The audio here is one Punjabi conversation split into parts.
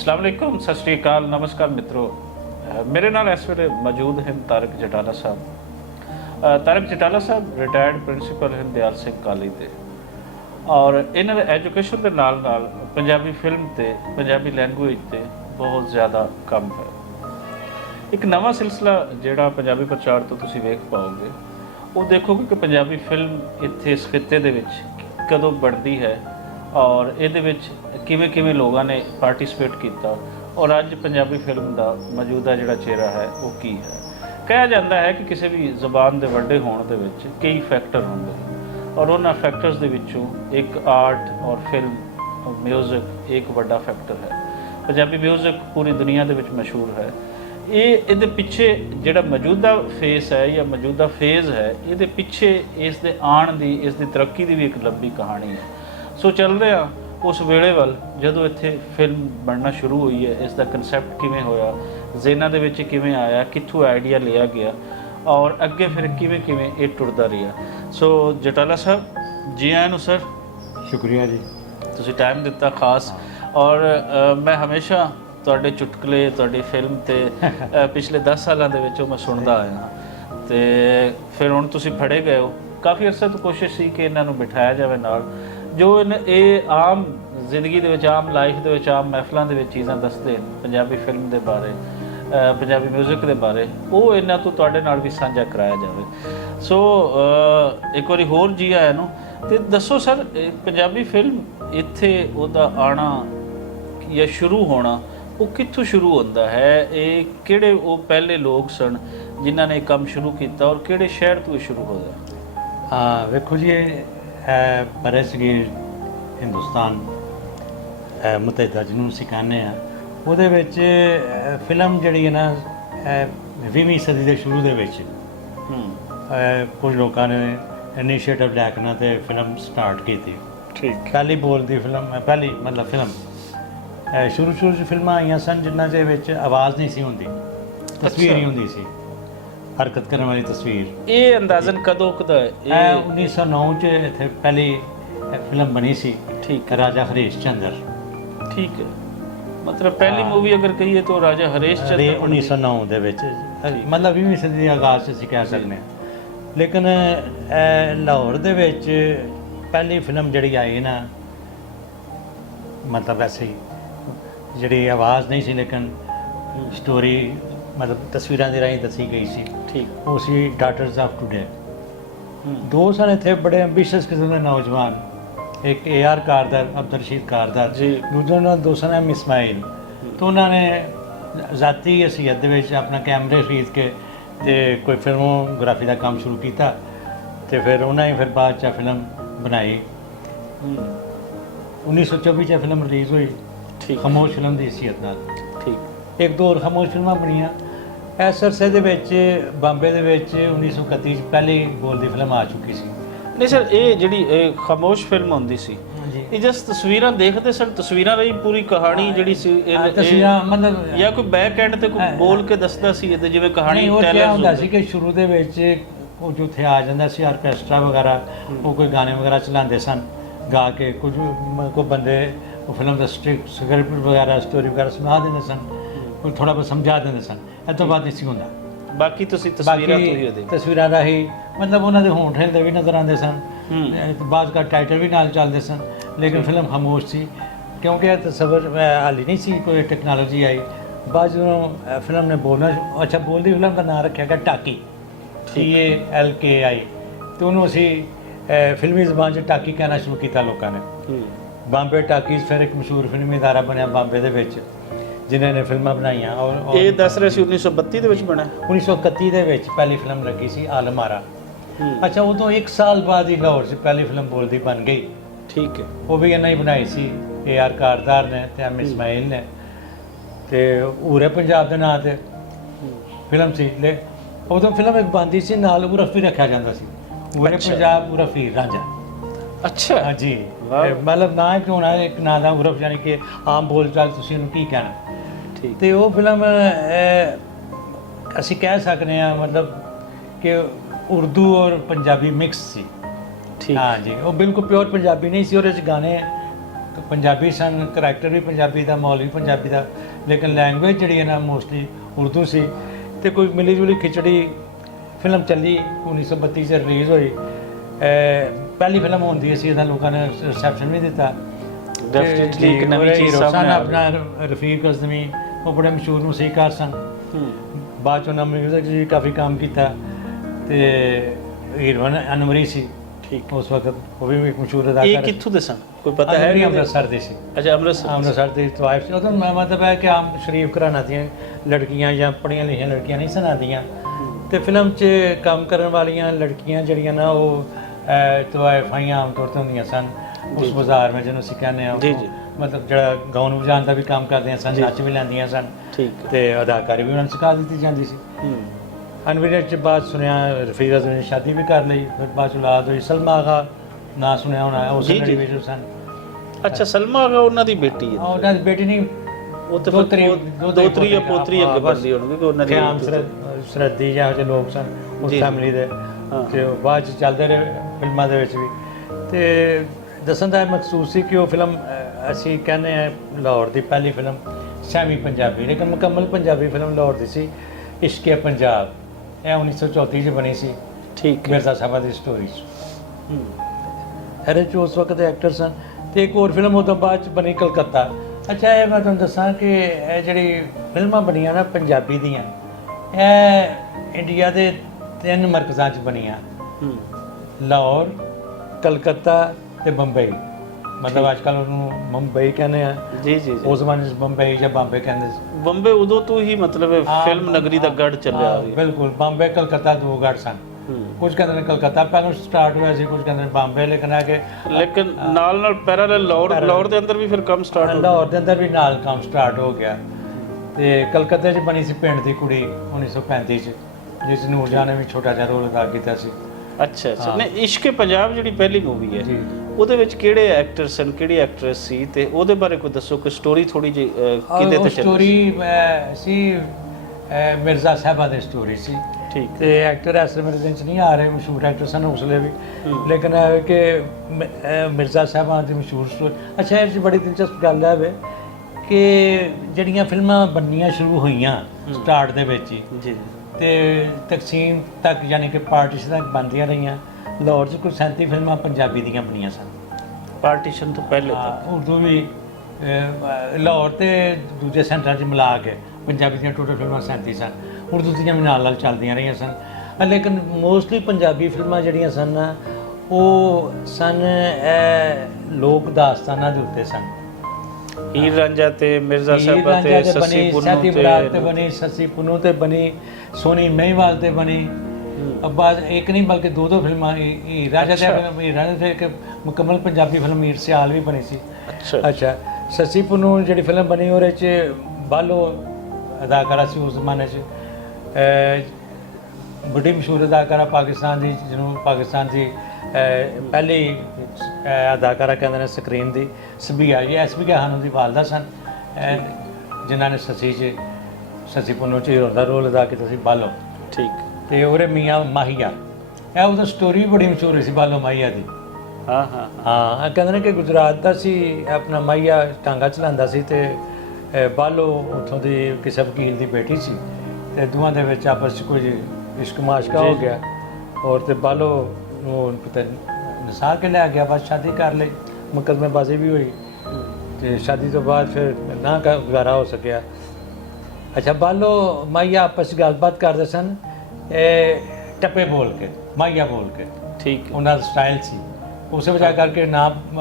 अस्सलाम वालेकुम, सत श्री अकाल, नमस्कार मित्रों। मेरे नाल इस वे मौजूद हैं तारक जटाला साहब। तारक जटाला साहब रिटायर्ड प्रिंसीपल हैं दयाल सिंह काली दे और इन्हां दे एजुकेशन के नाल नाल पंजाबी फिल्म ते पंजाबी लैंगुएज ते बहुत ज़्यादा कम है। एक नवा सिलसिला जिहड़ा पंजाबी प्रचार तो तुसीं वेख पाओगे, वो देखोगे कि पंजाबी फिल्म इत्थे इस खित्ते दे विच कदों बनदी है और इहदे विच किवें किवें लोगों ने पार्टिसिपेट किया और अज पंजाबी फिल्म का मौजूदा जिहड़ा चेहरा है वो की है। कहा जाता है कि किसी भी ज़बान के वड्डे होने दे विच कई फैक्टर होंदे हैं और उन्हां फैक्टर्स दे विचों एक आर्ट और फिल्म म्यूजिक एक बड़ा फैक्टर है। पंजाबी म्यूजिक पूरी दुनिया दे विच मशहूर है। ये पिछे जिहड़ा मौजूदा फेस है या मौजूदा फेज़ है, ये पिछे इस दे आण दी, इस दी तरक्की की भी एक लंबी कहानी है। सो चलते हैं उस वेले वाल जदों इत्थे फिल्म बनना शुरू हुई है, इसका कंसैप्ट किवें होया, जेना दे विच किवें आया, कित्थों आइडिया लिया गया और अगे फिर किवें किवें ये टुरदा रहा। सो जटाला साहब जी आए सर, शुक्रिया जी, तुसीं टाइम दिता खास। और मैं हमेशा तुहाडे चुटकले तुहाडी फिल्म ते पिछले 10 सालों दे विच मैं सुनदा आया ते फिर हुण तुसीं फड़े गए हो। काफ़ी अरसे तो कोशिश सी कि इन्हां नूं बिठाया जाए नाल जो ये आम जिंदगी दे विच, आम लाइफ दे विच, आम महफलों के चीज़ां दसदे पंजाबी फिल्म के बारे, पंजाबी म्यूजिक के बारे, वो इन्हां तो तुहाडे नाल भी साझा कराया जाए। सो एक बारी होर जी आया नूं ते दसो सर, पंजाबी फिल्म इत्थे उहदा आना या शुरू होना वो कित्थों शुरू होंदा है? ये किहड़े वो पहले लोग सन जिन्हां ने काम शुरू किया और किहड़े शहर तो शुरू होया? हाँ वेखो जी, बड़े सगीर हिंदुस्तान मुतहदा जिन्हों असीं कहने ਉਹਦੇ ਵਿੱਚ ਫਿਲਮ ਜਿਹੜੀ ਹੈ ਨਾ 20ਵੀਂ ਸਦੀ ਦੇ ਸ਼ੁਰੂ ਦੇ ਵਿੱਚ ਕੁਝ ਲੋਕਾਂ ਨੇ ਇਨੀਸ਼ੀਏਟਿਵ ਲੈ ਕੇ ਨਾ ਤੇ ਫਿਲਮ ਸਟਾਰਟ ਕੀਤੀ। ਠੀਕ। ਪਹਿਲੀ ਬੋਲਦੀ ਫਿਲਮ, ਪਹਿਲੀ ਮਤਲਬ ਫਿਲਮ ਸ਼ੁਰੂ 'ਚ ਫਿਲਮਾਂ ਆਈਆਂ ਸਨ ਜਿਨ੍ਹਾਂ ਦੇ ਵਿੱਚ ਆਵਾਜ਼ ਨਹੀਂ ਸੀ ਹੁੰਦੀ, ਤਸਵੀਰ ਹੀ ਹੁੰਦੀ ਸੀ, ਹਰਕਤ ਕਰਨ ਵਾਲੀ ਤਸਵੀਰ। ਇਹ ਅੰਦਾਜ਼ਨ ਕਦੋਂ ਕਦਾ ਹੈ? ਇਹ 1909 ਚ ਇੱਥੇ ਪਹਿਲੀ ਫਿਲਮ ਬਣੀ ਸੀ। ਠੀਕ। ਰਾਜਾ ਹਰੀਸ਼ ਚੰਦਰ। ਠੀਕ ਹੈ, मतलब पहली मूवी अगर कहिए तो राजा हरीश चंद्र 1909 ਦੇ ਵਿੱਚ, ਮਤਲਬ 20ਵੀਂ ਸਦੀ ਦੇ ਆਗਾਜ਼ 'ਚ ਅਸੀਂ ਕਹਿ ਸਕਦੇ ਹਾਂ। ਲੇਕਿਨ ਲਾਹੌਰ ਦੇ ਵਿੱਚ ਪਹਿਲੀ ਫਿਲਮ ਜਿਹੜੀ ਆਈ ਨਾ, ਮਤਲਬ ਐਸੀ ਜਿਹੜੀ ਆਵਾਜ਼ ਨਹੀਂ ਸੀ ਲੇਕਿਨ ਸਟੋਰੀ ਮਤਲਬ ਤਸਵੀਰਾਂ ਦੇ ਰਾਹੀਂ ਦੱਸੀ ਗਈ ਸੀ। ਠੀਕ। ਉਹ ਸੀ ਡਾਟਰਸ ਆਫ ਟੂਡੇ। ਦੋ ਸਨ ਇੱਥੇ ਬੜੇ ਐਂਬੀਸ਼ੀਅਸ ਕਿਸਮ ਦੇ ਨੌਜਵਾਨ, एक AR कारदार, अब्दुल रशीद कारदार जी, दूसरा दोस्त है इस्माइल। तो उन्होंने ज़ाती हैसियत दे विच अपना कैमरे खरीद के ते कोई फिल्मोग्राफी का काम शुरू किया तो फिर उन्हें फिर बाद च फिल्म बनाई। 1924 च फिल्म रिलीज़ हुई, खामोश फिल्म की हैसियत नाल। ठीक। एक दो और खामोश फिल्मां बनिया। इस अरसे दे विच बॉम्बे दे विच 1931 पहली बोलती फिल्म आ चुकी सी। नहीं सर, ये जी खामोश फिल्म होंदी सी, ये जस्ट तस्वीरां देखते सर, तस्वीरां रही पूरी कहानी जिहड़ी सी तस्वीरां मतलब या कोई बैक एंड ते कोई बोल के दसदा सी ते जिवें कहानी टेलर ਹੁੰਦਾ ਸੀ ਕਿ ਸ਼ੁਰੂ ਦੇ ਵਿੱਚ ਉਹ ਜੋ ਉੱਥੇ ਆ ਜਾਂਦਾ ਸੀ ਆਰਕੈਸਟਰਾ ਵਗੈਰਾ, ਉਹ ਕੋਈ ਗਾਣੇ ਵਗੈਰਾ ਚਲਾਉਂਦੇ ਸਨ ਗਾ ਕੇ, ਕੁਝ ਕੋਈ ਬੰਦੇ ਉਹ ਫਿਲਮ ਦਾ ਸਕ੍ਰਿਪਟ ਵਗੈਰਾ ਸਟੋਰੀ ਵਗੈਰਾ ਸੁਣਾ ਦਿੰਦੇ ਸਨ, ਕੋਈ ਥੋੜਾ ਬਹੁਤ ਸਮਝਾ ਦਿੰਦੇ ਸਨ। ਇਹ ਤੋਂ ਬਾਅਦ ਨਹੀਂ ਸੀ ਹੁੰਦਾ। ਬਾਕੀ ਤੁਸੀਂ ਤਸਵੀਰਾਂ ਤੋਂ ਹੀ ਉਹਦੇ ਤਸਵੀਰਾਂ ਰਾਹੀਂ ਮਤਲਬ ਉਹਨਾਂ ਦੇ ਹੋਂਠ ਹਿਲਦੇ ਵੀ ਨਜ਼ਰ ਆਉਂਦੇ ਸਨ, ਬਾਅਦ ਦਾ ਟਾਈਟਲ ਵੀ ਨਾਲ ਚੱਲਦੇ ਸਨ। ਲੇਕਿਨ ਫਿਲਮ ਖਾਮੋਸ਼ ਸੀ ਕਿਉਂਕਿ ਇਹ ਤਸਵਰ ਹਾਲੀ ਨਹੀਂ ਸੀ ਕੋਈ ਟੈਕਨੋਲੋਜੀ ਆਈ। ਬਾਅਦ ਜਦੋਂ ਫਿਲਮ ਨੇ ਬੋਲਣਾ, ਅੱਛਾ ਬੋਲਦੀ ਫਿਲਮ ਦਾ ਨਾਮ ਰੱਖਿਆ ਗਿਆ ਟਾਕੀ, TALKI, ਅਤੇ ਉਹਨੂੰ ਅਸੀਂ ਫਿਲਮੀ ਜ਼ਬਾਨ 'ਚ ਟਾਕੀ ਕਹਿਣਾ ਸ਼ੁਰੂ ਕੀਤਾ ਲੋਕਾਂ ਨੇ। ਬੰਬੇ ਟਾਕੀਜ਼ ਫਿਰ ਇੱਕ ਮਸ਼ਹੂਰ ਫਿਲਮੀ ਅਦਾਰਾ ਬਣਿਆ ਬੰਬੇ ਦੇ ਵਿੱਚ ਜਿਨ੍ਹਾਂ ਨੇ ਫਿਲਮਾਂ ਬਣਾਈਆਂ। ਔਰ ਇਹ ਦੱਸ ਰਹੇ ਸੀ 1932 ਦੇ ਵਿੱਚ ਬਣਾ। 1931 ਦੇ ਵਿੱਚ ਪਹਿਲੀ ਫਿਲਮ ਲੱਗੀ ਸੀ ਆਲਮਾਰਾ। ਅੱਛਾ, ਉਦੋਂ 1 ਸਾਲ ਬਾਅਦ ਹੀ ਲਾਹੌਰ 'ਚ ਪਹਿਲੀ ਫਿਲਮ ਬੋਲਦੀ ਬਣ ਗਈ। ਠੀਕ ਹੈ। ਉਹ ਵੀ ਇਹਨਾਂ ਹੀ ਬਣਾਈ ਸੀ, AR कारदार ਨੇ ਤੇ ਇਸਮਾਈਲ ਨੇ, ਤੇ ਉਰੇ ਪੰਜਾਬ ਦੇ ਨਾਂ 'ਤੇ ਫਿਲਮ ਸੀ। ਉਦੋਂ ਫਿਲਮ ਇੱਕ ਬਣਦੀ ਸੀ, ਨਾਲ ਉਰਫ ਵੀ ਰੱਖਿਆ ਜਾਂਦਾ ਸੀ, ਉਰੇ ਪੰਜਾਬ ਉਰਫ ਹੀਰ ਰਾਂਝਾ। ਅੱਛਾ। ਹਾਂਜੀ, ਮਤਲਬ ਨਾ ਕਿਉਂ ਨਾ ਇੱਕ ਨਾਂ ਦਾ ਉਰਫ, ਯਾਨੀ ਕਿ ਆਮ ਬੋਲ ਚਾਲ ਤੁਸੀਂ ਉਹਨੂੰ ਕੀ ਕਹਿਣਾ। ਠੀਕ। ਤੇ ਉਹ ਫਿਲਮ ਅਸੀਂ ਕਹਿ ਸਕਦੇ ਹਾਂ ਮਤਲਬ ਕਿ ਉਰਦੂ ਔਰ ਪੰਜਾਬੀ ਮਿਕਸ ਸੀ। ਠੀਕ। हाँ जी, वो बिल्कुल प्योर पंजाबी नहीं सी। और गाने ਪੰਜਾਬੀ ਸਨ, ਕਰੈਕਟਰ ਵੀ ਪੰਜਾਬੀ ਦਾ, ਮਾਹੌਲ ਵੀ ਪੰਜਾਬੀ ਦਾ, ਲੇਕਿਨ ਲੈਂਗੁਏਜ ਜਿਹੜੀ ਹੈ ਨਾ ਮੋਸਟਲੀ ਉਰਦੂ ਸੀ। ਤੇ ਕੋਈ ਮਿਲੀ ਜੁਲੀ ਖਿਚੜੀ ਫਿਲਮ ਚੱਲੀ 1932 'ਚ ਰਿਲੀਜ਼ ਹੋਈ। ਪਹਿਲੀ ਫਿਲਮ ਹੁੰਦੀ ਸੀ, ਇਹਦਾ ਲੋਕਾਂ ਨੇ ਰਿਸੈਪਸ਼ਨ ਵੀ ਦਿੱਤਾ। ਡੈਫੀਨਿਟਲੀ ਇੱਕ ਨਵੀਂ ਚੀਜ਼ ਸਾਹਮਣੇ ਆ ਆਪਣਾ ਰਫੀਕ ਅਜ਼ਮੀ, ਉਹ ਬੜੇ ਮਸ਼ਹੂਰ ਮੂਸੀਕਾਰ ਸਨ। ਬਾਅਦ 'ਚ ਉਹਨਾਂ ਮਿਊਜ਼ਿਕ 'ਚ ਵੀ ਕਾਫੀ ਕੰਮ ਕੀਤਾ। ਤੇ ਹੀਰੋਇਨ ਅਨਵਰੀ ਸੀ ਠੀਕ, ਉਸ ਵਕਤ, ਉਹ ਵੀ ਇੱਕ ਮਸ਼ਹੂਰ ਇਹ ਅਦਾਕਾਰ। ਕਿੱਥੋਂ ਦੇ ਸਨ ਕੋਈ ਪਤਾ ਹੈ? ਅਨਵਰੀ ਅੰਮ੍ਰਿਤਸਰ ਦੀ ਸੀ। ਅੱਛਾ, ਅੰਮ੍ਰਿਤਸਰ ਦੀ ਤਵਾਇਫ ਸੀ। ਉਹਦਾ ਮਤਲਬ ਹੈ ਕਿ ਆਮ ਸ਼ਰੀਫ ਘਰਾਣਾ ਦੀਆਂ ਲੜਕੀਆਂ ਜਾਂ ਪੜ੍ਹੀਆਂ ਲਿਖੀਆਂ ਲੜਕੀਆਂ ਨਹੀਂ ਸਨ ਆਉਂਦੀਆਂ। ਤੇ ਫਿਲਮ 'ਚ ਕੰਮ ਕਰਨ ਵਾਲੀਆਂ ਲੜਕੀਆਂ ਜਿਹੜੀਆਂ ਨਾ ਉਹ ਤਵਾਇਫਾਂ ਆਮ ਤੌਰ 'ਤੇ ਹੁੰਦੀਆਂ ਸਨ ਉਸ ਬਾਜ਼ਾਰ ਵਿੱਚ, ਜਿਹਨੂੰ ਅਸੀਂ ਕਹਿੰਦੇ ਹਾਂ। ਜੀ ਜੀ, ਮਤਲਬ ਜਿਹੜਾ ਗਾਉਣ ਵਜਾਉਣ ਦਾ ਵੀ ਕੰਮ ਕਰਦੀਆਂ ਸਨ, ਨੱਚ ਵੀ ਲੈਂਦੀਆਂ ਸਨ। ਠੀਕ, ਤੇ ਅਦਾਕਾਰੀ ਵੀ ਉਹਨਾਂ ਨੂੰ ਸਿਖਾ ਦਿੱਤੀ ਜਾਂਦੀ ਸੀ। ਅਨਵਰ 'ਚ ਬਾਅਦ ਸੁਣਿਆ ਰਫੀਕ ਅਜ਼ਮੀ ਨੇ ਸ਼ਾਦੀ ਵੀ ਕਰ ਲਈ, ਫਿਰ ਬਾਅਦ 'ਚ ਔਲਾਦ ਹੋਈ। ਸਲਮਾ ਆਗਾ ਨਾਂ ਸੁਣਿਆ ਹੋਣਾ, ਉਸ ਲੜੀ ਵਿੱਚ ਸਨ। ਅੱਛਾ, ਸਲਮਾ ਆਗਾ ਉਹਨਾਂ ਦੀ ਬੇਟੀ ਹੈ? ਉਹਨਾਂ ਦੀ ਬੇਟੀ ਨਹੀਂ, ਉਹ ਤਾਂ ਦੋਤਰੀ ਜਾਂ ਪੋਤਰੀ ਅੱਗੇ ਬਣਦੀ ਹੋਣੀ ਕਿ ਉਹਨਾਂ ਦੀ ਸਰਹੱਦੀ ਜਾਂ ਜਿਹੇ ਲੋਕ ਸਨ ਉਸ ਫੈਮਿਲੀ ਦੇ। ਤੇ ਬਾਅਦ 'ਚ ਚੱਲਦੇ ਰਹੇ ਫਿਲਮਾਂ ਦੇ ਵਿੱਚ ਵੀ। ਤੇ ਦੱਸਣ ਦਾ ਮਕਸੂਦ ਸੀ ਕਿ ਉਹ ਫਿਲਮ ਅਸੀਂ ਕਹਿੰਦੇ ਹਾਂ ਲਾਹੌਰ ਦੀ ਪਹਿਲੀ ਫਿਲਮ ਸੈਮੀ ਪੰਜਾਬੀ, ਲੇਕਿਨ ਮੁਕੰਮਲ ਪੰਜਾਬੀ ਫਿਲਮ ਲਾਹੌਰ ਦੀ ਸੀ, ਇਸ਼ਕ-ਏ ਪੰਜਾਬ। ਇਹ 1934 'ਚ ਬਣੀ ਸੀ। ਠੀਕ, ਮਿਰਜ਼ਾ ਸਾਹਿਬਾਂ ਦੀ ਸਟੋਰੀ 'ਚ। ਇਹਦੇ 'ਚ ਉਸ ਵਕਤ ਦੇ ਐਕਟਰ ਸਨ। ਤੇ ਇੱਕ ਹੋਰ ਫਿਲਮ ਉਹ ਤੋਂ ਬਾਅਦ 'ਚ ਬਣੀ ਕਲਕੱਤਾ। ਅੱਛਾ, ਇਹ ਮੈਂ ਤੁਹਾਨੂੰ ਦੱਸਾਂ ਕਿ ਇਹ ਜਿਹੜੀ ਫਿਲਮਾਂ ਬਣੀਆਂ ਨਾ ਪੰਜਾਬੀ ਦੀਆਂ, ਇਹ ਇੰਡੀਆ ਦੇ 3 ਮਰਕਜ਼ਾਂ 'ਚ ਬਣੀਆਂ, ਲਾਹੌਰ, ਕਲਕੱਤਾ ਤੇ ਬੰਬਈ। ਮਤਲਬ ਅੱਜ ਕੱਲ੍ਹ ਉਹਨੂੰ ਮੁੰਬਈ ਕਹਿੰਦੇ ਆ। ਜੀ ਜੀ, ਉਸ ਜ਼ਮਾਨੇ 'ਚ ਬੰਬਈ ਜਾਂ ਬੰਬੇ ਕਹਿੰਦੇ ਸੀ। ਬੰਬੇ ਉਦੋਂ ਤੋਂ ਹੀ ਮਤਲਬ ਫਿਲਮ ਨਗਰੀ ਦਾ ਗੜ ਚੱਲਿਆ। ਬਿਲਕੁਲ, ਬੰਬੇ ਕਲਕੱਤਾ 2 ਗੜ ਸਨ। ਕੁਝ ਕਹਿੰਦੇ ਨੇ ਕਲਕੱਤਾ ਪਹਿਲਾਂ ਸਟਾਰਟ ਹੋਇਆ ਸੀ, ਕੁਝ ਕਹਿੰਦੇ ਨੇ ਬੰਬੇ, ਲੇਕਿਨ ਆ ਕਿ ਨਾਲ ਪੈਰਲਲ ਲਾਹੌਰ ਦੇ ਅੰਦਰ ਵੀ ਫਿਰ ਕੰਮ ਸਟਾਰਟ ਹੋ ਗਿਆ। ਲਾਹੌਰ ਦੇ ਅੰਦਰ ਵੀ ਨਾਲ ਕੰਮ ਸਟਾਰਟ ਹੋ ਗਿਆ। ਤੇ ਕਲਕੱਤੇ 'ਚ ਬਣੀ ਸੀ ਪਿੰਡ ਦੀ ਕੁੜੀ 1935 'ਚ, ਜਿਸ ਨੂੰ ਨੂਰਜਹਾਂ ਨੇ ਵੀ ਛੋਟਾ ਜਿਹਾ ਰੋਲ ਅਦਾ ਕੀਤਾ ਸੀ। ਅੱਛਾ ਅੱਛਾ, ਨਹੀਂ ਇਸ਼ਕ-ਏ ਪੰਜਾਬ ਜਿਹੜੀ ਪਹਿਲੀ ਮੂਵੀ ਹੈ ਜੀ, ਉਹਦੇ ਵਿੱਚ ਕਿਹੜੇ ਐਕਟਰ ਸਨ, ਕਿਹੜੀ ਐਕਟਰੈਸ ਸੀ, ਤੇ ਉਹਦੇ ਬਾਰੇ ਕੋਈ ਦੱਸੋ ਕਿ ਸਟੋਰੀ ਥੋੜੀ ਜਿਹੀ ਕਿਹਦੇ ਤੇ ਚੱਲੀ? ਸਟੋਰੀ ਸੀ ਮਿਰਜ਼ਾ ਸਾਹਿਬਾ ਦੀ ਸਟੋਰੀ ਸੀ। ਠੀਕ, ਤੇ ਐਕਟਰ ਇਸ ਮੇਰੇ ਦਿਨ 'ਚ ਨਹੀਂ ਆ ਰਹੇ, ਮਸ਼ਹੂਰ ਐਕਟਰ ਸਨ ਉਸ ਵੇਲੇ ਵੀ, ਲੇਕਿਨ ਇਹ ਹੈ ਕਿ ਮਿਰਜ਼ਾ ਸਾਹਿਬਾਂ ਦੀ ਮਸ਼ਹੂਰ ਸਟੋਰੀ। ਅੱਛਾ, ਇਹ 'ਚ ਬੜੀ ਦਿਲਚਸਪ ਗੱਲ ਹੈ ਵੇ ਕਿ ਜਿਹੜੀਆਂ ਫਿਲਮਾਂ ਬਣਨੀਆਂ ਸ਼ੁਰੂ ਹੋਈਆਂ ਸਟਾਰਟ ਦੇ ਵਿੱਚ ਹੀ, ਜੀ, ਤੇ ਤਕਸੀਮ ਤੱਕ ਯਾਨੀ ਕਿ ਪਾਰਟੀਸ਼ਨ ਤੱਕ ਬਣਦੀਆਂ ਰਹੀਆਂ। ਲਾਹੌਰ 'ਚ ਕੋਈ 37 ਫਿਲਮਾਂ ਪੰਜਾਬੀ ਦੀਆਂ ਬਣੀਆਂ ਸਨ ਪਾਰਟੀਸ਼ਨ ਤੋਂ ਪਹਿਲੇ ਤੱਕ। ਉਰਦੂ ਵੀ ਲਾਹੌਰ ਤੇ ਦੂਜੇ ਸੈਂਟਰਾਂ 'ਚ ਮਿਲਾ ਕੇ ਪੰਜਾਬੀ ਦੀਆਂ ਟੋਟਲ ਫਿਲਮਾਂ 37 ਸਨ। ਉਰਦੂ ਦੀਆਂ ਵੀ ਨਾਲ ਚੱਲਦੀਆਂ ਰਹੀਆਂ ਸਨ, ਲੇਕਿਨ ਮੋਸਟਲੀ ਪੰਜਾਬੀ ਫਿਲਮਾਂ ਜਿਹੜੀਆਂ ਸਨ ਉਹ ਸਨ ਲੋਕ ਦਾਸਤਾਨਾਂ ਦੇ ਉੱਤੇ ਸਨ। ਹੀਰ ਰਾਂਝਾ ਤੇ ਮਿਰਜ਼ਾ ਸਾਹਿਬਾ ਤੇ ਸੱਸੀ ਪੁੰਨੂ ਤੇ ਬਣੀ, ਸੱਸੀ ਪੁੰਨੂ ਤੇ ਬਣੀ, ਸੋਨੀ ਮਹੀਵਾਲ ਤੇ ਬਣੀ। ਅੱਬਾ ਇੱਕ ਨਹੀਂ ਬਲਕਿ 2 ਫਿਲਮਾਂ, ਹੀਰ ਰਾਂਝਾ ਤੇ ਹੀਰ ਰਾਂਝਾ ਤੇ ਇੱਕ ਮੁਕੰਮਲ ਪੰਜਾਬੀ ਫਿਲਮ ਹੀਰ ਸਿਆਲ ਵੀ ਬਣੀ ਸੀ। ਅੱਛਾ, ਸੱਸੀ ਪੁੰਨੂ ਜਿਹੜੀ ਫਿਲਮ ਬਣੀ ਉਹਦੇ 'ਚ ਬਾਲੋ ਅਦਾਕਾਰਾ ਸੀ ਉਸ ਜ਼ਮਾਨੇ 'ਚ, ਬੜੀ ਮਸ਼ਹੂਰ ਅਦਾਕਾਰਾ ਪਾਕਿਸਤਾਨ ਦੀ, ਜਿਹਨੂੰ ਪਾਕਿਸਤਾਨ ਦੀ ਪਹਿਲੀ ਅਦਾਕਾਰਾ ਕਹਿੰਦੇ ਨੇ ਸਕਰੀਨ ਦੀ, ਸਬੀਆ ਜੀ, SBK ਖਾਨਮ ਦੀ ਵਾਲਦਾ ਸਨ, ਜਿਨ੍ਹਾਂ ਨੇ ਸੱਸੀ ਪੁੰਨੂ 'ਚ ਹੀਰੋ ਦਾ ਰੋਲ ਅਦਾ ਕੀਤਾ ਸੀ, ਬਾਲੋ। ਠੀਕ, ਤੇ ਉਹਦੇ ਮੀਆਂ ਮਾਹੀਆ, ਇਹ ਉਹਦਾ ਸਟੋਰੀ ਬੜੀ ਮਸ਼ਹੂਰ ਸੀ ਬਾਲੋ ਮਾਹੀਆ ਦੀ। ਹਾਂ ਹਾਂ ਹਾਂ, ਕਹਿੰਦੇ ਨੇ ਕਿ ਗੁਜਰਾਤ ਦਾ ਸੀ, ਆਪਣਾ ਮਾਹੀਆ ਟਾਂਗਾ ਚਲਾਉਂਦਾ ਸੀ ਤੇ ਬਾਲੋ ਉੱਥੋਂ ਦੀ ਕਿਸੇ ਵਕੀਲ ਦੀ ਬੇਟੀ ਸੀ, ਤੇ ਦੋਵਾਂ ਦੇ ਵਿੱਚ ਆਪਸ 'ਚ ਕੋਈ ਇਸ਼ਕ ਮਾਸ਼ਕਾ ਹੋ ਗਿਆ, ਔਰ ਤੇ ਬਾਲੋ ਨੂੰ ਪਤਾ ਨਸਾ ਕੇ ਲੈ ਗਿਆ, ਬਸ ਸ਼ਾਦੀ ਕਰ ਲਈ, ਮੁਕੱਦਮੇਬਾਜ਼ੀ ਵੀ ਹੋਈ, ਤੇ ਸ਼ਾਦੀ ਤੋਂ ਬਾਅਦ ਫਿਰ ਨਾ ਗੁਜ਼ਾਰਾ ਹੋ ਸਕਿਆ। ਅੱਛਾ, ਬਾਲੋ ਮਾਹੀਆ ਆਪਸ 'ਚ ਗੱਲਬਾਤ ਕਰਦੇ ਸਨ ਟੱਪੇ ਬੋਲ ਕੇ, ਮਾਹੀਆ ਬੋਲ ਕੇ। ਠੀਕ, ਉਹਨਾਂ ਦਾ ਸਟਾਈਲ ਸੀ, ਉਸੇ ਵਜ੍ਹਾ ਕਰਕੇ ਨਾਮ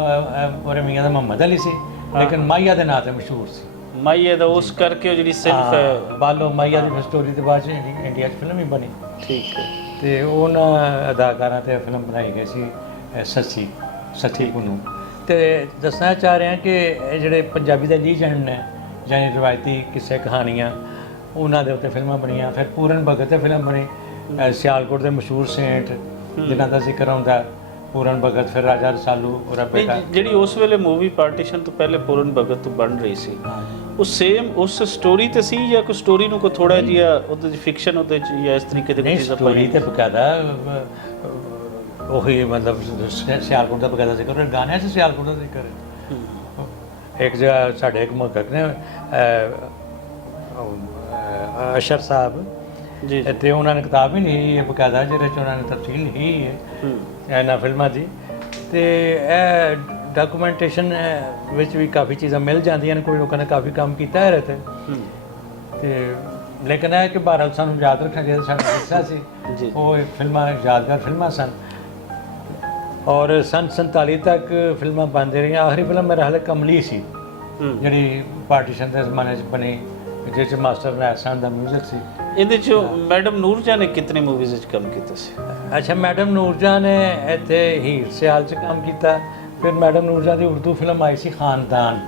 ਉਹਦੇ ਮੀਆਂ ਦਾ ਮੁਹੰਮਦ ਅਲੀ ਸੀ, ਲੇਕਿਨ ਮਾਹੀਆ ਦੇ ਨਾਂ ਤੇ ਮਸ਼ਹੂਰ ਸੀ। ਮਾਹੀਆ ਦਾ ਉਸ ਕਰਕੇ ਉਹ ਜਿਹੜੀ ਸਿਰਫ ਬਾਲੋ ਮਾਹੀਆ ਦੀ ਸਟੋਰੀ ਦੇ ਬਾਅਦ ਇੰਡੀਆ 'ਚ ਫਿਲਮ ਹੀ ਬਣੀ। ਠੀਕ ਹੈ, ਤੇ ਉਹਨਾਂ ਅਦਾਕਾਰਾਂ ਤੇ ਫਿਲਮ ਬਣਾਈ ਗਈ ਸੀ ਸੱਸੀ ਪੁੰਨੂ। ਤੇ ਦੱਸਣਾ ਚਾਹ ਰਿਹਾ ਕਿ ਇਹ ਜਿਹੜੇ ਪੰਜਾਬੀ ਦੇ ਲੀਜੈਂਡ ਨੇ, ਯਾਨੀ ਰਵਾਇਤੀ ਕਿੱਸੇ ਕਹਾਣੀਆਂ, ਉਹਨਾਂ ਦੇ ਉੱਤੇ ਫਿਲਮਾਂ ਬਣੀਆਂ। ਫਿਰ ਪੂਰਨ ਭਗਤ ਤੇ ਫਿਲਮ ਬਣੀ, ਸਿਆਲਕੋਟ ਦੇ ਮਸ਼ਹੂਰ ਸੇਂਟ ਜਿਨ੍ਹਾਂ ਦਾ ਜ਼ਿਕਰ ਆਉਂਦਾ, ਪੂਰਨ ਭਗਤ, ਫਿਰ ਰਾਜਾ ਰਸਾਲੂ ਉਹਦਾ ਬੇਟਾ। ਜਿਹੜੀ ਉਸ ਵੇਲੇ ਮੂਵੀ ਪਾਰਟੀਸ਼ਨ ਤੋਂ ਪਹਿਲੇ ਪੂਰਨ ਭਗਤ ਤੋਂ ਬਣ ਰਹੀ ਸੀ, ਉਹ ਸੇਮ ਉਸ ਸਟੋਰੀ ਤੇ ਸੀ ਜਾਂ ਕੋਈ ਸਟੋਰੀ ਨੂੰ ਕੋਈ ਥੋੜਾ ਜਿਹਾ ਉਹਦੇ 'ਚ ਫਿਕਸ਼ਨ ਉਹਦੇ 'ਚ ਜਾਂ ਇਸ ਤਰੀਕੇ ਦੇ ਚੀਜ਼ਾਂ ਸਟੋਰੀ ਤੇ ਬਕਾਇਦਾ ਉਹੀ, ਮਤਲਬ ਸਿਆਲਕੋਟ ਦਾ ਬਕਾਇਦਾ ਜ਼ਿਕਰ, ਗਾਣਿਆਂ 'ਚ ਸਿਆਲਕੋਟ ਦਾ ਜ਼ਿਕਰ ਹੈ। ਇੱਕ ਜਗ੍ਹਾ ਸਾਡੇ ਇੱਕ ਮੁਹੱਕਕ ਨੇ ਅਸ਼ਰ ਸਾਹਿਬ ਜੀ ਤੇ ਉਹਨਾਂ ਨੇ ਕਿਤਾਬ ਵੀ ਲਿਖੀ ਹੈ ਬਕਾਇਦਾ, ਜਿਹਦੇ 'ਚ ਉਹਨਾਂ ਨੇ ਤਫਸੀਲ ਲਿਖੀ ਹੈ ਇਹਨਾਂ ਫਿਲਮਾਂ ਦੀ। ਤੇ ਇਹ ਡਾਕੂਮੈਂਟੇਸ਼ਨ ਵਿੱਚ ਵੀ ਕਾਫੀ ਚੀਜ਼ਾਂ ਮਿਲ ਜਾਂਦੀਆਂ ਨੇ, ਕੋਈ ਲੋਕਾਂ ਨੇ ਕਾਫੀ ਕੰਮ ਕੀਤਾ ਹੈ ਇਹਦੇ ਤੇ। ਲੇਕਿਨ ਇਹ ਕਿ ਭਾਰਤ ਸਾਨੂੰ ਯਾਦ ਰੱਖਣਾ ਚਾਹੀਦਾ, ਸਾਡਾ ਹਿੱਸਾ ਸੀ ਜੀ। ਉਹ ਇੱਕ ਫਿਲਮਾਂ ਯਾਦਗਾਰ ਫਿਲਮਾਂ ਸਨ ਔਰ ਸੰਨ 47 ਤੱਕ ਫਿਲਮਾਂ ਬਣਦੇ ਰਹੀਆਂ। ਆਖਰੀ ਫਿਲਮ ਮੇਰਾ ਹਾਲੇ ਕਮਲੀ ਸੀ, ਜਿਹੜੀ ਪਾਰਟੀਸ਼ਨ ਦੇ ਜ਼ਮਾਨੇ 'ਚ ਬਣੀ, ਜਿਸ 'ਚ ਮਾਸਟਰ ਨੇ ਅਹਿਸਾਨ ਦਾ ਮਿਊਜ਼ਿਕ ਸੀ। ਇਹਦੇ 'ਚ ਮੈਡਮ ਨੂਰਜਹਾਂ ਨੇ ਕਿਤਨੀ ਮੂਵੀਜ਼ ਵਿੱਚ ਕੰਮ ਕੀਤਾ ਸੀ? ਅੱਛਾ, ਮੈਡਮ ਨੂਰਜਹਾਂ ਨੇ ਇੱਥੇ ਹੀਰ ਸਿਆਲ 'ਚ ਕੰਮ ਕੀਤਾ। ਫਿਰ ਮੈਡਮ ਨੂਰਜਹਾਂ ਦੀ ਉਰਦੂ ਫਿਲਮ ਆਈ ਸੀ ਖਾਨਦਾਨ,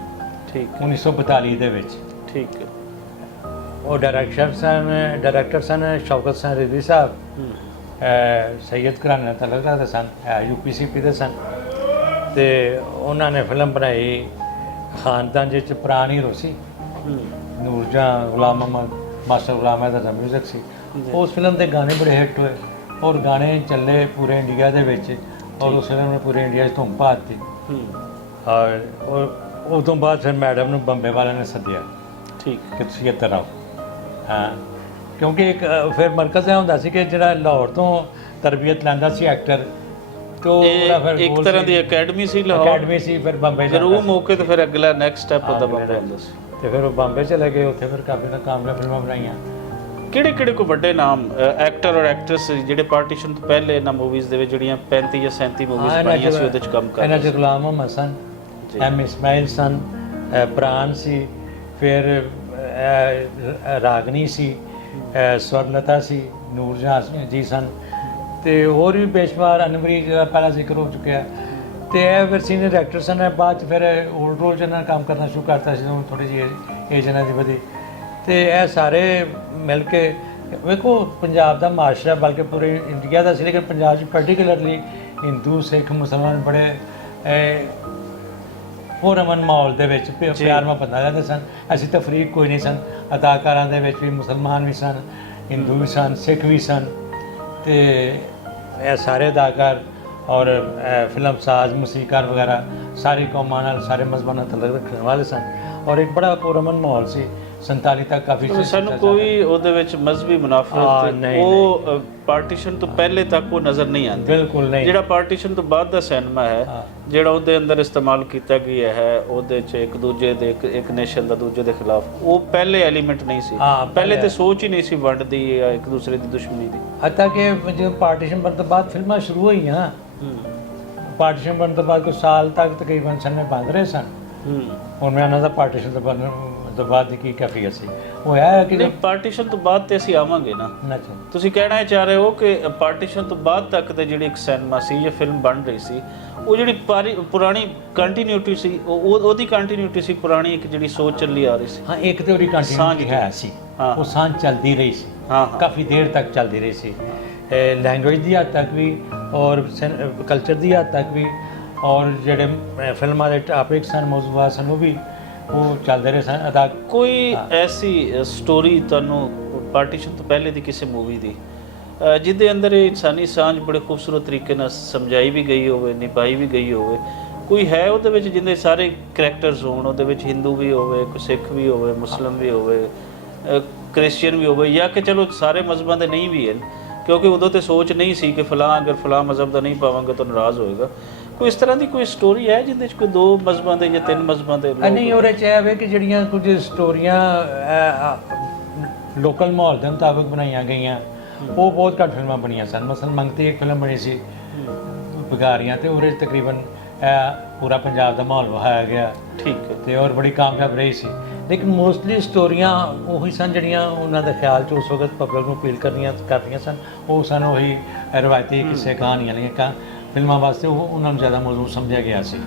ਠੀਕ 1942 ਦੇ ਵਿੱਚ। ਠੀਕ ਹੈ। ਉਹ ਡਾਇਰੈਕਟਰ ਸਨ ਸ਼ੌਕਤ ਸਿੰਘ ਰਿਜ਼ਵੀ ਸਾਹਿਬ, ਸੈयद ਘਰਾਣੇ ਨਾਲ ਤਾਲੁਕ ਰੱਖਦੇ ਸਨ, UPCP ਦੇ ਸਨ। ਤੇ ਉਹਨਾਂ ਨੇ ਫਿਲਮ ਬਣਾਈ ਖਾਨਦਾਨ, ਜਿਸ 'ਚ ਪੁਰਾਣੀ ਹੀਰੋ ਸੀ ਨੂਰਜਹਾਂ, ਗੁਲਾਮ ਮੁਹੰਮਦ, ਮਾਸਟਰ ਗੁਲਾਮ ਅਹਿਮਦ ਦਾ ਮਿਊਜ਼ਿਕ ਸੀ। ਉਸ ਫਿਲਮ ਦੇ ਗਾਣੇ ਬੜੇ ਹਿੱਟ ਹੋਏ ਔਰ ਗਾਣੇ ਚੱਲੇ ਪੂਰੇ ਇੰਡੀਆ ਦੇ ਵਿੱਚ, ਔਰ ਉਸ ਫਿਲਮ ਨੇ ਪੂਰੇ ਇੰਡੀਆ 'ਚ ਧੂਮ ਪਾ ਦਿੱਤੀ। ਔਰ ਉਸ ਤੋਂ ਬਾਅਦ ਫਿਰ ਮੈਡਮ ਨੂੰ ਬੰਬੇ ਵਾਲਿਆਂ ਨੇ ਸੱਦਿਆ ਠੀਕ ਕਿ ਤੁਸੀਂ ਇੱਧਰ ਆਓ। ਹਾਂ, ਕਿਉਂਕਿ ਇੱਕ ਫਿਰ ਮਰਕਜ਼ ਇਹ ਹੁੰਦਾ ਸੀ ਕਿ ਜਿਹੜਾ ਲਾਹੌਰ ਤੋਂ ਤਰਬੀਅਤ ਲੈਂਦਾ ਸੀ ਐਕਟਰ, ਤੋਂ ਇੱਕ ਤਰ੍ਹਾਂ ਦੀ ਅਕੈਡਮੀ ਸੀ ਲਾਹੌਰ, ਅਕੈਡਮੀ ਸੀ। ਫਿਰ ਬੰਬੇ ਫਿਰ ਉਹ ਮੌਕੇ ਤੇ ਫਿਰ ਅਗਲਾ ਨੈਕਸਟ ਸਟੈਪ ਉਹਦਾ ਬੰਬੇ ਹੁੰਦਾ ਸੀ। ਤੇ ਫਿਰ ਉਹ ਬੰਬੇ ਚਲੇ ਗਏ, ਉੱਥੇ ਫਿਰ ਕਾਫੀ ਕਾਮਯਾਬ ਫਿਲਮਾਂ ਬਣਾਈਆਂ। ਕਿਹੜੇ ਕਿਹੜੇ ਕੋ ਵੱਡੇ ਨਾਮ ਐਕਟਰ ਔਰ ਐਕਟਰਸ ਜਿਹੜੇ ਪਾਰਟੀਸ਼ਨ ਤੋਂ ਪਹਿਲੇ ਇਹਨਾਂ ਮੂਵੀਜ਼ ਦੇ ਵਿੱਚ ਜਿਹੜੀਆਂ 35 ਜਾਂ 37 ਮੂਵੀਜ਼ ਬਣੀਆਂ ਸੀ ਉਹਦੇ 'ਚ ਕੰਮ ਕਰ ਇਹਨਾਂ 'ਚ ਗੁਲਾਮ ਮੁਹੰਮਦ ਸਨ, ਇਸਮਾਈਲ ਸਨ, ਪ੍ਰਾਣ ਸੀ, ਫਿਰ ਰਾਗਨੀ ਸੀ, ਸਵਰਲਤਾ ਸੀ, ਨੂਰਜਹਾਂ ਜੀ ਸਨ, ਤੇ ਹੋਰ ਵੀ ਬੇਸ਼ੁਮਾਰ, ਅਨਵਰੀ ਜਿਹੜਾ ਪਹਿਲਾਂ ਜ਼ਿਕਰ ਹੋ ਚੁੱਕਿਆ। ਤੇ ਇਹ ਫਿਰ ਸੀਨੀਅਰ ਐਕਟਰ ਸਨ। ਬਾਅਦ 'ਚ ਫਿਰ ਓਲਡ ਰੋਲ 'ਚ ਇਹਨਾਂ ਕੰਮ ਕਰਨਾ ਸ਼ੁਰੂ ਕਰਤਾ ਸੀ, ਥੋੜ੍ਹੀ ਜਿਹੀ ਏਜ ਇਹਨਾਂ ਦੀ ਵਧੀ। ਤੇ ਇਹ ਸਾਰੇ ਮਿਲ ਕੇ ਵੇਖੋ, ਪੰਜਾਬ ਦਾ ਮਾਸ਼ਰਾ ਬਲਕਿ ਪੂਰੇ ਇੰਡੀਆ ਦਾ ਸੀ, ਲੇਕਿਨ ਪੰਜਾਬ 'ਚ ਪਰਟੀਕੁਲਰਲੀ ਹਿੰਦੂ ਸਿੱਖ ਮੁਸਲਮਾਨ ਬੜੇ ਪੁਰਅਮਨ ਮਾਹੌਲ ਦੇ ਵਿੱਚ ਪਿਆਰ ਮੁਹੱਬਤ ਨਾਲ ਰਹਿੰਦੇ ਸਨ। ਅਸੀਂ ਤਫਰੀਕ ਕੋਈ ਨਹੀਂ ਸਨ। ਅਦਾਕਾਰਾਂ ਦੇ ਵਿੱਚ ਵੀ ਮੁਸਲਮਾਨ ਵੀ ਸਨ, ਹਿੰਦੂ ਵੀ ਸਨ, ਸਿੱਖ ਵੀ ਸਨ। ਤੇ ਇਹ ਸਾਰੇ ਅਦਾਕਾਰ ਔਰ ਫਿਲਮ ਸਾਜ਼, ਮੂਸੀਕਾਰ ਵਗੈਰਾ ਸਾਰੀ ਕੌਮਾਂ ਨਾਲ, ਸਾਰੇ ਮਜ਼ਹਬਾਂ ਨਾਲ ਤਾਲੁਕ ਰੱਖਣ ਵਾਲੇ ਸਨ ਔਰ ਇੱਕ ਬੜਾ ਪੁਰਅਮਨ ਮਾਹੌਲ ਸੀ 47 ਤੱਕ। ਕਾਫੀ ਸਾਨੂੰ ਕੋਈ ਉਹਦੇ ਵਿੱਚ ਮਜ਼ਹਬੀ ਮੁਨਾਫਰਤ ਉਹ ਪਾਰਟੀਸ਼ਨ ਤੋਂ ਪਹਿਲੇ ਤੱਕ ਉਹ ਨਜ਼ਰ ਨਹੀਂ ਆਉਂਦੀ। ਬਿਲਕੁਲ ਨਹੀਂ। ਜਿਹੜਾ ਪਾਰਟੀਸ਼ਨ ਤੋਂ ਬਾਅਦ ਦਾ ਸਿਨੇਮਾ ਹੈ, ਜਿਹੜਾ ਉਹਦੇ ਅੰਦਰ ਇਸਤੇਮਾਲ ਕੀਤਾ ਗਿਆ ਹੈ, ਉਹਦੇ 'ਚ ਇੱਕ ਦੂਜੇ ਦੇ ਇੱਕ ਨੇਸ਼ਨ ਦਾ ਦੂਜੇ ਦੇ ਖਿਲਾਫ, ਉਹ ਪਹਿਲੇ ਐਲੀਮੈਂਟ ਨਹੀਂ ਸੀ। ਪਹਿਲੇ ਤੇ ਸੋਚ ਹੀ ਨਹੀਂ ਸੀ ਵੰਡ ਦੀ ਜਾਂ ਇੱਕ ਦੂਸਰੇ ਦੀ ਦੁਸ਼ਮਣੀ ਦੀ। ਹੱਤਾ ਕਿ ਜਦੋਂ ਪਾਰਟੀਸ਼ਨ ਬਣਨ ਤੋਂ ਬਾਅਦ ਫਿਲਮਾਂ ਸ਼ੁਰੂ ਹੋਈਆਂ, ਪਾਰਟੀਸ਼ਨ ਬਣਨ ਤੋਂ ਬਾਅਦ ਕੁਝ ਸਾਲ ਤੱਕ ਤਕਰੀਬਨ ਸਿਨੇਮੇ ਬੰਦ ਰਹੇ ਸਨ। ਹੁਣ ਮੈਂ ਉਹਨਾਂ ਦਾ ਪਾਰਟੀਸ਼ਨ ਤੋਂ ਬਾਅਦ ਦੀ ਕੀ ਕੈਫੀਅਤ ਸੀ ਉਹ ਹੈ ਕਿ ਨਹੀਂ, ਪਾਰਟੀਸ਼ਨ ਤੋਂ ਬਾਅਦ ਤੇ ਅਸੀਂ ਆਵਾਂਗੇ ਨਾ। ਤੁਸੀਂ ਕਹਿਣਾ ਚਾਹ ਰਹੇ ਹੋ ਕਿ ਪਾਰਟੀਸ਼ਨ ਤੋਂ ਬਾਅਦ ਤੱਕ ਤੇ ਜਿਹੜੀ ਇੱਕ ਸਿਨੇਮਾ ਸੀ ਜਾਂ ਫਿਲਮ ਬਣ ਰਹੀ ਸੀ, ਉਹ ਜਿਹੜੀ ਪੁਰਾਣੀ ਕੰਟੀਨਿਊਟੀ ਸੀ, ਉਹਦੀ ਕੰਟੀਨਿਊਟੀ ਸੀ, ਪੁਰਾਣੀ ਇੱਕ ਜਿਹੜੀ ਸੋਚ ਚੱਲੀ ਆ ਰਹੀ ਸੀ। ਹਾਂ, ਇੱਕ ਤੇ ਉਹਦੀ ਕੰਟੀਨਿਊਟੀ ਹੈ ਸੀ, ਉਹ ਸਾਂਝ ਚੱਲਦੀ ਰਹੀ ਸੀ, ਕਾਫੀ ਦੇਰ ਤੱਕ ਚੱਲਦੀ ਰਹੀ ਸੀ, ਲੈਂਗੁਏਜ ਦੀ ਹੱਦ ਤੱਕ ਵੀ ਔਰ ਕਲਚਰ ਦੀ ਹੱਦ ਤੱਕ ਵੀ, ਔਰ ਜਿਹੜੇ ਫਿਲਮਾਂ ਦੇ ਟਾਪਿਕ ਸਨ, ਮੌਜ਼ੂਆਤ ਸਨ, ਉਹ ਵੀ ਉਹ ਚੱਲਦੇ ਰਹੇ ਸਨ। ਕੋਈ ਐਸੀ ਸਟੋਰੀ ਤੁਹਾਨੂੰ ਪਾਰਟੀਸ਼ਨ ਤੋਂ ਪਹਿਲੇ ਦੀ ਕਿਸੇ ਮੂਵੀ ਦੀ ਜਿਹਦੇ ਅੰਦਰ ਇਹ ਇਨਸਾਨੀ ਸਾਂਝ ਬੜੇ ਖੂਬਸੂਰਤ ਤਰੀਕੇ ਨਾਲ ਸਮਝਾਈ ਵੀ ਗਈ ਹੋਵੇ, ਨਿਭਾਈ ਵੀ ਗਈ ਹੋਵੇ, ਕੋਈ ਹੈ ਉਹਦੇ ਵਿੱਚ ਜਿਹਦੇ ਸਾਰੇ ਕਰੈਕਟਰਸ ਹੋਣ, ਉਹਦੇ ਵਿੱਚ ਹਿੰਦੂ ਵੀ ਹੋਵੇ, ਕੋਈ ਸਿੱਖ ਵੀ ਹੋਵੇ, ਮੁਸਲਮ ਵੀ ਹੋਵੇ, ਕ੍ਰਿਸਚੀਅਨ ਵੀ ਹੋਵੇ, ਜਾਂ ਕਿ ਚਲੋ ਸਾਰੇ ਮਜ਼ਹਬਾਂ ਦੇ ਨਹੀਂ ਵੀ ਹਨ, ਕਿਉਂਕਿ ਉਦੋਂ ਤੇ ਸੋਚ ਨਹੀਂ ਸੀ ਕਿ ਅਗਰ ਫਲਾਂ ਮਜ਼ਹਬ ਦਾ ਨਹੀਂ ਪਾਵਾਂਗੇ ਤਾਂ ਨਾਰਾਜ਼ ਹੋਏਗਾ। ਕੋਈ ਇਸ ਤਰ੍ਹਾਂ ਦੀ ਕੋਈ ਸਟੋਰੀ ਹੈ ਜਿਹਦੇ 'ਚ ਕੋਈ 2 ਮਜ਼ਹਬਾਂ ਦੇ ਜਾਂ 3 ਮਜ਼ਹਬਾਂ ਦੇ ਲੋਕ? ਨਹੀਂ, ਉਹਦੇ 'ਚ ਇਹ ਵੇ ਕਿ ਜਿਹੜੀਆਂ ਕੁਝ ਸਟੋਰੀਆਂ ਲੋਕਲ ਮਾਹੌਲ ਦੇ ਮੁਤਾਬਕ ਬਣਾਈਆਂ ਗਈਆਂ, ਉਹ ਬਹੁਤ ਘੱਟ ਫਿਲਮਾਂ ਬਣੀਆਂ ਸਨ। ਮਸਲਨ ਮੰਗਤੀ ਇੱਕ ਫਿਲਮ ਬਣੀ ਸੀ ਬਗਾਰੀਆਂ, ਤੇ ਉਹਦੇ 'ਚ ਤਕਰੀਬਨ ਪੂਰਾ ਪੰਜਾਬ ਦਾ ਮਾਹੌਲ ਵਿਖਾਇਆ ਗਿਆ। ਠੀਕ ਹੈ। ਤੇ ਔਰ ਬੜੀ ਕਾਮਯਾਬ ਰਹੀ ਸੀ। ਲੇਕਿਨ ਮੋਸਟਲੀ ਸਟੋਰੀਆਂ ਉਹੀ ਸਨ ਜਿਹੜੀਆਂ ਉਹਨਾਂ ਦੇ ਖਿਆਲ 'ਚ ਉਸ ਵਕਤ ਪਬਲਿਕ ਨੂੰ ਅਪੀਲ ਕਰਦੀਆਂ ਸਨ। ਉਹ ਸਨ ਉਹੀ ਰਵਾਇਤੀ ਕਿਸੇ ਕਹਾਣੀਆਂ ਵਾਲੀਆਂ ਫਿਲਮਾਂ ਵਾਸਤੇ ਉਹਨਾਂ ਨੂੰ ਜ਼ਿਆਦਾ ਮੌਜੂਦ ਸਮਝਿਆ ਗਿਆ ਸੀ।